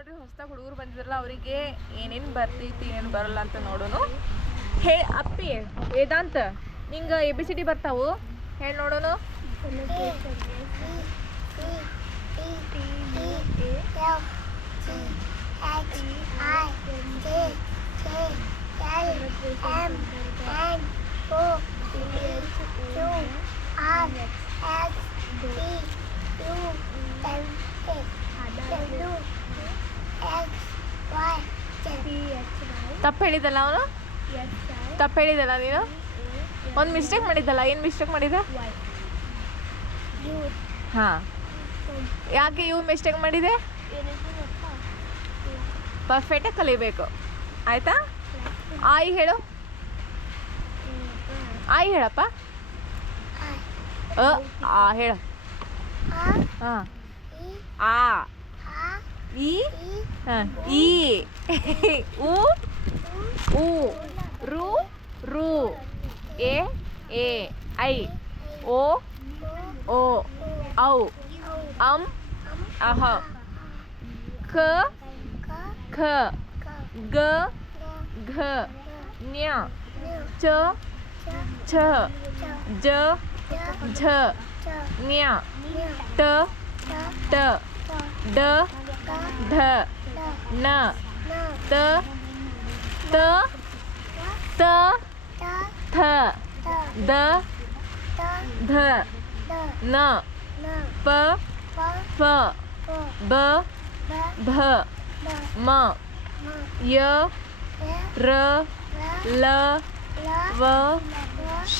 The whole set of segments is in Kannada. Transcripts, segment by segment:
ನೋಡ್ರಿ ಹೊಸದಾಗ ಹುಡುಗರು ಬಂದಿದ್ರಲ್ಲ ಅವರಿಗೆ ಏನೇನು ಬರ್ತೈತಿ ಏನೇನು ಬರಲ್ಲ ಅಂತ ನೋಡೋನು ಹೇ ಅಪ್ಪಿ ವೇದಾಂತ ನಿಂಗೆ ಎ ಬಿ ಸಿ ಡಿ ಬರ್ತಾವು ಹೇಳಿ ನೋಡೋನು ತಪ್ಪು ಹೇಳಿದ್ದಲ್ಲ ಅವನು ತಪ್ಪು ಹೇಳಿದ್ದಲ್ಲ ನೀನು ಒಂದು ಮಿಸ್ಟೇಕ್ ಮಾಡಿದ್ದಲ್ಲ ಏನು ಮಿಸ್ಟೇಕ್ ಮಾಡಿದೆ ಹಾಂ ಯಾಕೆ ಇವು ಮಿಸ್ಟೇಕ್ ಮಾಡಿದೆ ಪರ್ಫೆಕ್ಟಾಗಿ ಕಲಿಬೇಕು ಆಯಿತಾ ಆಯ್ ಹೇಳು ಆಯ್ ಹೇಳಪ್ಪ ಆ ಹೇಳು ಹಾಂ ಆ ಈ ಹಾಂ ಈ ಊ U Ru Ru E E I O O Au Am Aha K K G G Nya C C J J Nya T T D D N T เตอเตอเธอเดเธอนเปเฟเบเบมเยรลวเช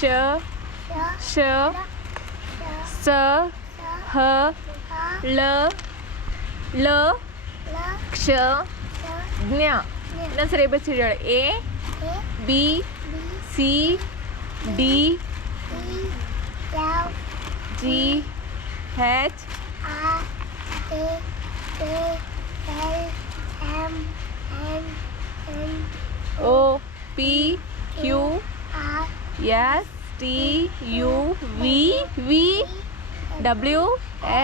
เชเสหลลเชเนี่ย ಇನ್ನೊಂದ್ಸರಿ ಎ ಹೇಳಿ A B C D G H O P Q S T U V V W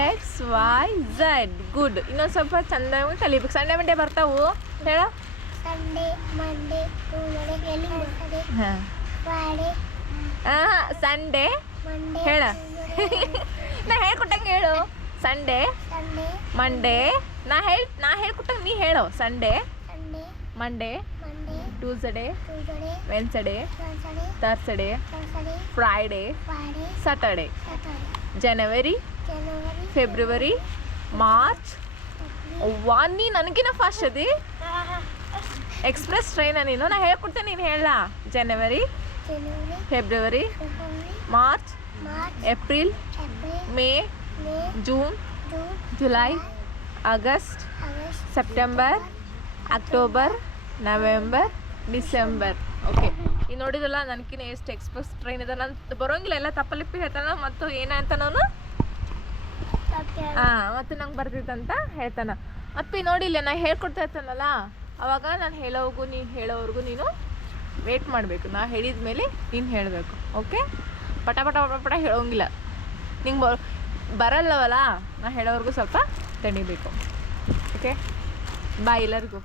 X Y Z good ಇನ್ನೊಂದು ಸ್ವಲ್ಪ ಚಂದಾಗಿ ಕಲಿಬೇಕು ಸಂಡೆ ಮಂಡೆ ಬರ್ತಾವು ಹೇಳ ಸಂಡೇ ಮಂಡೇ ಹಾಂ ಸಂಡೇ ಹೇಳ ನಾ ಹೇಳ್ಕೊಟ್ಟಂಗೆ ಹೇಳು ಸಂಡೇ ಮಂಡೇ ನಾ ಹೇಳಿ ನಾ ಹೇಳ್ಕೊಟ್ಟಂಗೆ ನೀ ಹೇಳು Sunday Monday Tuesday Wednesday Thursday Friday Saturday January February March ನೀ ನನಗಿನ ಫಸ್ಟ್ ಅದೇ ಎಕ್ಸ್ಪ್ರೆಸ್ ಟ್ರೈನ ನೀನು ನಾ ಹೇಳ್ಕೊಡ್ತೇನೆ ನೀನು ಹೇಳಲ್ಲ January February March April May June July August September October November December okay ಈ ನೋಡಿದಲ್ಲ ನನಗಿನ್ನ ಎಷ್ಟು ಎಕ್ಸ್ಪ್ರೆಸ್ ಟ್ರೈನ್ ಇದೆ ನಾನು ಬರೋಂಗಿಲ್ಲ ಎಲ್ಲ ತಪ್ಪಲಿಪ್ಪಿ ಹೇಳ್ತಾನ ಮತ್ತು ಏನಂತ ನಾನು ಹಾಂ ಮತ್ತು ನಂಗೆ ಬರ್ತಿತ್ತಂತ ಹೇಳ್ತಾನೆ ಮತ್ತು ನೋಡಿಲ್ಲ ನಾನು ಹೇಳ್ಕೊಡ್ತಾ ಇರ್ತಾನಲ್ಲ ಅವಾಗ ನಾನು ಹೇಳೋವರೆಗೂ ನೀನು ಹೇಳೋವರೆಗೂ ನೀನು ವೇಟ್ ಮಾಡಬೇಕು ನಾ ಹೇಳಿದ ಮೇಲೆ ನೀನು ಹೇಳಬೇಕು ಓಕೆ ಪಟ ಪಟ ಪಟ ಪಟ ಹೇಳೋಂಗಿಲ್ಲ ನಿಂಗೆ ಬ ಬರಲ್ಲವಲ್ಲ ನಾ ಹೇಳೋವರೆಗೂ ಸ್ವಲ್ಪ ತಣಿಬೇಕು ಓಕೆ ಬಾಯ್ ಎಲ್ಲರಿಗೂ